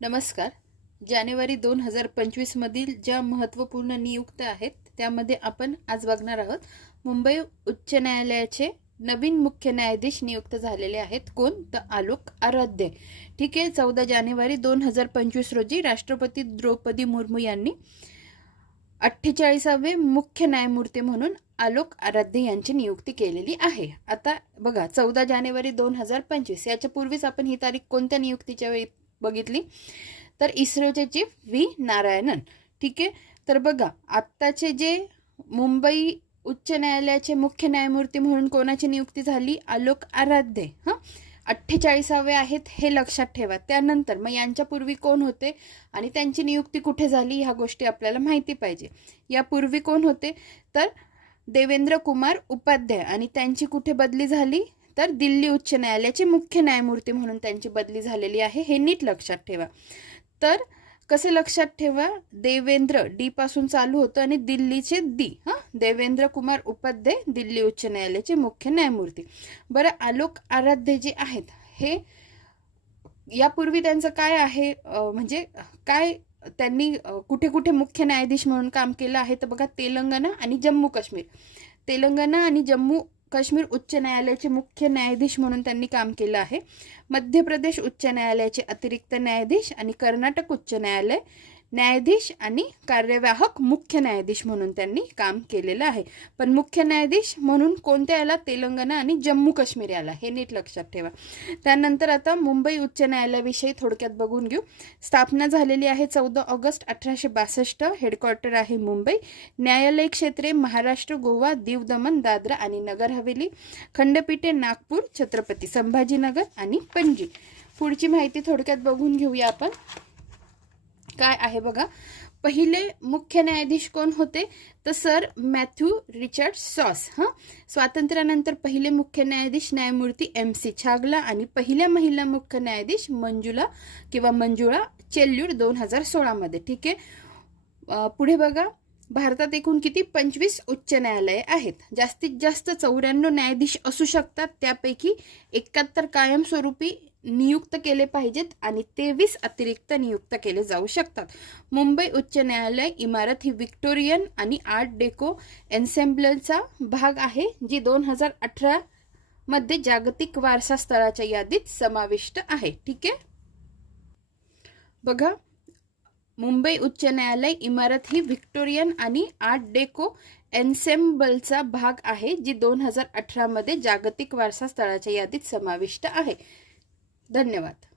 नमस्कार. जानेवारी दोन हजार पंचवीसमधील ज्या महत्त्वपूर्ण नियुक्त्या आहेत त्यामध्ये आपण आज बघणार आहोत. मुंबई उच्च न्यायालयाचे नवीन मुख्य न्यायाधीश नियुक्त झालेले आहेत. कोण? तर आलोक आराध्य. ठीक आहे चौदा जानेवारी दोन हजार पंचवीस रोजी राष्ट्रपती द्रौपदी मुर्मू यांनी अठ्ठेचाळीसावे मुख्य न्यायमूर्ती म्हणून आलोक आराध्य यांची नियुक्ती केलेली आहे. आता बघा चौदा जानेवारी दोन हजार पंचवीस याच्या पूर्वीच आपण ही तारीख कोणत्या नियुक्तीच्या वेळी बघितली. तर इस्रोचे चीफ व्ही. नारायणन. ठीक आहे? तर बघा आत्ताचे जे मुंबई उच्च न्यायालयाचे मुख्य न्यायमूर्ती म्हणून कोणाची नियुक्ती झाली? आलोक आराध्य. हां? अठ्ठेचाळीसावे आहेत हे लक्षात ठेवा. त्यानंतर मग यांच्यापूर्वी कोण होते? आणि त्यांची नियुक्ती कुठे झाली? ह्या गोष्टी आपल्याला माहिती पाहिजे. यापूर्वी कोण होते? तर देवेंद्र कुमार उपाध्याय. आणि त्यांची कुठे बदली झाली? तर दिल्ली उच्च न्यायालयाचे मुख्य न्यायमूर्ती म्हणून त्यांची बदली झालेली आहे हे नीट लक्षात ठेवा. तर कसे लक्षात ठेवा? देवेंद्र डी पासून चालू होतं आणि दिल्लीचे दी हां? देवेंद्र कुमार उपाध्याय दिल्ली उच्च न्यायालयाचे मुख्य न्यायमूर्ती. बरं आलोक आराध्य जे आहेत हे यापूर्वी त्यांचं काय आहे? म्हणजे काय त्यांनी कुठे कुठे मुख्य न्यायाधीश म्हणून काम केलं आहे? तर बघा तेलंगणा आणि जम्मू काश्मीर. तेलंगणा आणि जम्मू काश्मीर उच्च न्यायालयाचे मुख्य न्यायाधीश म्हणून त्यांनी काम केलं आहे. मध्य प्रदेश उच्च न्यायालयाचे अतिरिक्त न्यायाधीश आणि कर्नाटक उच्च न्यायालय न्यायाधीश आणि कार्यवाहक मुख्य न्यायाधीश म्हणून त्यांनी काम केलेलं आहे. पण मुख्य न्यायाधीश म्हणून कोणत्या याला? तेलंगणा आणि जम्मू काश्मीर याला. हे नीट लक्षात ठेवा. त्यानंतर आता मुंबई उच्च न्यायालयाविषयी थोडक्यात बघून घेऊ. स्थापना झालेली आहे चौदा ऑगस्ट अठराशे बासष्ट. हेडक्वार्टर आहे मुंबई. न्यायालय क्षेत्रे महाराष्ट्र गोवा दीव दमन दादरा आणि नगर हवेली. खंडपीठे नागपूर छत्रपती संभाजीनगर आणि पणजी. पुढची माहिती थोडक्यात बघून घेऊया आपण. काय आहे बघा? पहिले मुख्य न्यायाधीश कोण होते? तर सर मॅथ्यू रिचर्ड सॉस हां? स्वातंत्र्यानंतर पहिले मुख्य न्यायाधीश न्यायमूर्ती एम सी छागला आणि पहिल्या महिला मुख्य न्यायाधीश मंजुला किंवा मंजुळा चेल्यूर दोन हजार सोळामध्ये ठीक आहे? पुढे बघा. भारतात एकूण किती? पंचवीस उच्च न्यायालये आहेत. जास्तीत जास्त चौऱ्याण्णव न्यायाधीश असू शकतात. त्यापैकी एकाहत्तर कायमस्वरूपी नियुक्त केले पाहिजेत आणि तेवीस अतिरिक्त नियुक्त केले जाऊ शकतात. मुंबई उच्च न्यायालय इमारत ही विक्टोरियन आणि आर्ट डेको एन्सेम्बलचा भाग आहे जी दोन हजार अठरा मध्ये जागतिक वारसा स्थळाच्या यादीत समाविष्ट आहे. ठीक आहे? बघा मुंबई उच्च न्यायालय इमारत ही व्हिक्टोरियन आणि आर्ट डेको एन्सेम्बलचा भाग आहे जी दोन हजार अठरामध्ये जागतिक वारसा स्थळाच्या यादीत समाविष्ट आहे. धन्यवाद.